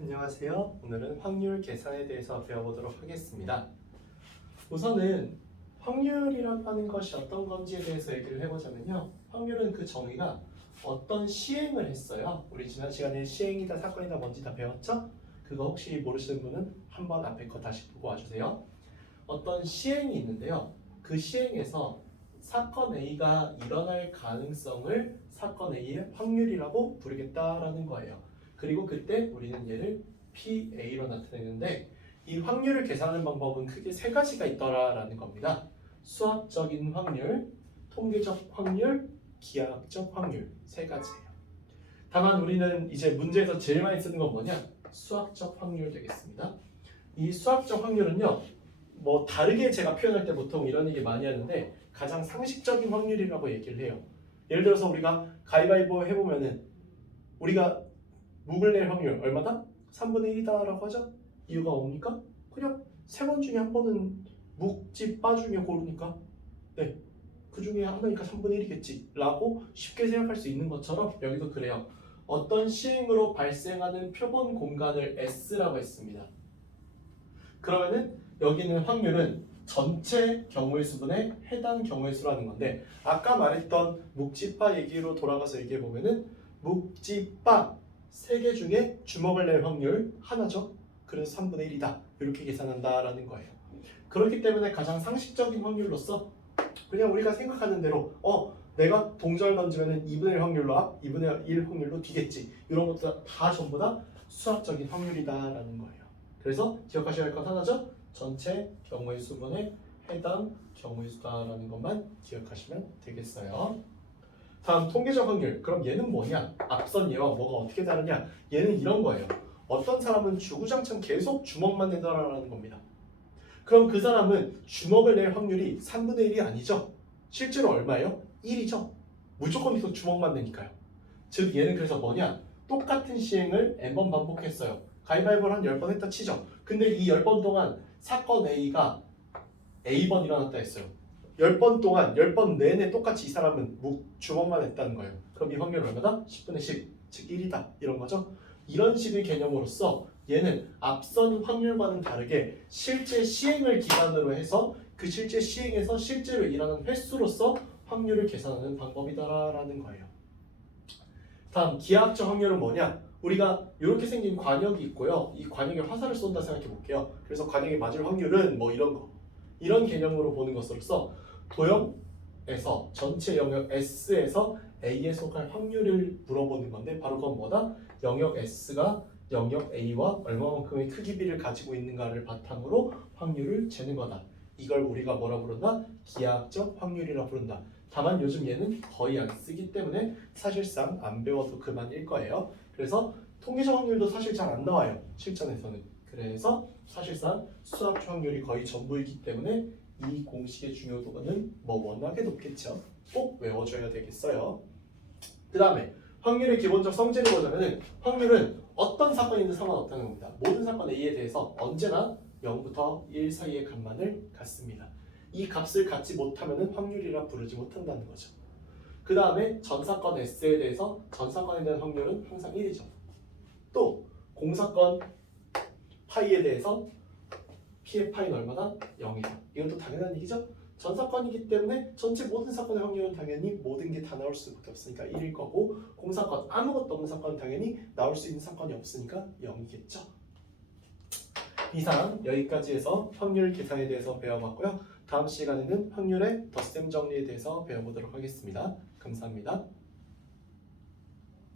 안녕하세요. 오늘은 확률 계산에 대해서 배워보도록 하겠습니다. 우선은 확률이라고 하는 것이 어떤 건지에 대해서 얘기를 해보자면요. 확률은 그 정의가 어떤 시행을 했어요. 우리 지난 시간에 시행이다, 사건이다, 뭔지 다 배웠죠? 그거 혹시 모르시는 분은 한번 앞에 거 다시 보고 와주세요. 어떤 시행이 있는데요. 그 시행에서 사건 A가 일어날 가능성을 사건 A의 확률이라고 부르겠다라는 거예요. 그리고 그때 우리는 얘를 PA로 나타내는데 이 확률을 계산하는 방법은 크게 세 가지가 있더라라는 겁니다. 수학적인 확률, 통계적 확률, 기하학적 확률 세 가지예요. 다만 우리는 이제 문제에서 제일 많이 쓰는 건 뭐냐? 수학적 확률 되겠습니다. 이 수학적 확률은요. 뭐 다르게 제가 표현할 때 보통 이런 얘기 많이 하는데 가장 상식적인 확률이라고 얘기를 해요. 예를 들어서 우리가 가위바위보 해보면은 우리가 묵을 낼 확률 얼마다? 3분의 1이다 라고 하죠? 이유가 뭡니까? 그냥 세 번 중에 한 번은 묵지 빠 중에 고르니까 네, 그 중에 하나니까 3분의 1이겠지 라고 쉽게 생각할 수 있는 것처럼 여기도 그래요. 어떤 시행으로 발생하는 표본 공간을 S라고 했습니다. 그러면은 여기는 확률은 전체 경우의 수분에 해당 경우의 수라는 건데 아까 말했던 묵지빠 얘기로 돌아가서 얘기해 보면은 묵지빠 3개 중에 주먹을 낼 확률 하나죠. 그래서 3분의 1이다. 이렇게 계산한다라는 거예요. 그렇기 때문에 가장 상식적인 확률로서 그냥 우리가 생각하는 대로 내가 동전을 던지면은 2분의 1 확률로 앞, 2분의 1 확률로 뒤겠지. 이런 것도 다 전부 다 수학적인 확률이다라는 거예요. 그래서 기억하셔야 할 건 하나죠. 전체 경우의 수분에 해당 경우의 수다라는 것만 기억하시면 되겠어요. 다음 통계적 확률. 그럼 얘는 뭐냐? 앞선 얘와 뭐가 어떻게 다르냐? 얘는 이런 거예요. 어떤 사람은 주구장창 계속 주먹만 내더라라는 겁니다. 그럼 그 사람은 주먹을 낼 확률이 3분의 1이 아니죠? 실제로 얼마예요? 1이죠? 무조건 계속 주먹만 내니까요. 즉 얘는 그래서 뭐냐? 똑같은 시행을 n번 반복했어요. 가위바위보를 한 10번 했다 치죠. 근데 이 10번 동안 사건 A가 A번 일어났다 했어요. 10번 동안 10번 내내 똑같이 이 사람은 주먹만 했다는 거예요. 그럼 이 확률 얼마다? 10분의 10, 즉 1이다. 이런 거죠. 이런 식의 개념으로서 얘는 앞선 확률과는 다르게 실제 시행을 기반으로 해서 그 실제 시행에서 실제로 일어나는 횟수로서 확률을 계산하는 방법이다라는 거예요. 다음 기하학적 확률은 뭐냐? 우리가 이렇게 생긴 관역이 있고요. 이 관역에 화살을 쏜다 생각해 볼게요. 그래서 관역에 맞을 확률은 뭐 이런 거. 이런 개념으로 보는 것으로서 도형에서 전체 영역 S에서 A에 속할 확률을 물어보는 건데 바로 그건 뭐다? 영역 S가 영역 A와 얼마만큼의 크기 비를 가지고 있는가를 바탕으로 확률을 재는 거다. 이걸 우리가 뭐라 부른다? 기하학적 확률이라 부른다. 다만 요즘 얘는 거의 안 쓰기 때문에 사실상 안 배워도 그만일 거예요. 그래서 통계적 확률도 사실 잘 안 나와요. 실전에서는. 그래서 사실상 수학 확률이 거의 전부이기 때문에 이 공식의 중요도는 뭐 워낙에 높겠죠. 꼭 외워줘야 되겠어요. 그 다음에 확률의 기본적 성질을 보자면 확률은 어떤 사건이든 상관없다는 겁니다. 모든 사건 A에 대해서 언제나 0부터 1 사이의 값만을 갖습니다. 이 값을 갖지 못하면 확률이라 부르지 못한다는 거죠. 그 다음에 전사건 S에 대해서 전사건에 대한 확률은 항상 1이죠. 또 공사건 파이에 대해서 P의 파이는 얼마다? 0이다. 이건 또 당연한 얘기죠. 전사건이기 때문에 전체 모든 사건의 확률은 당연히 모든 게 다 나올 수밖에 없으니까 1일 거고 공사건 아무것도 없는 사건은 당연히 나올 수 있는 사건이 없으니까 0이겠죠. 이상 여기까지 해서 확률 계산에 대해서 배워봤고요. 다음 시간에는 확률의 덧셈 정리에 대해서 배워보도록 하겠습니다. 감사합니다.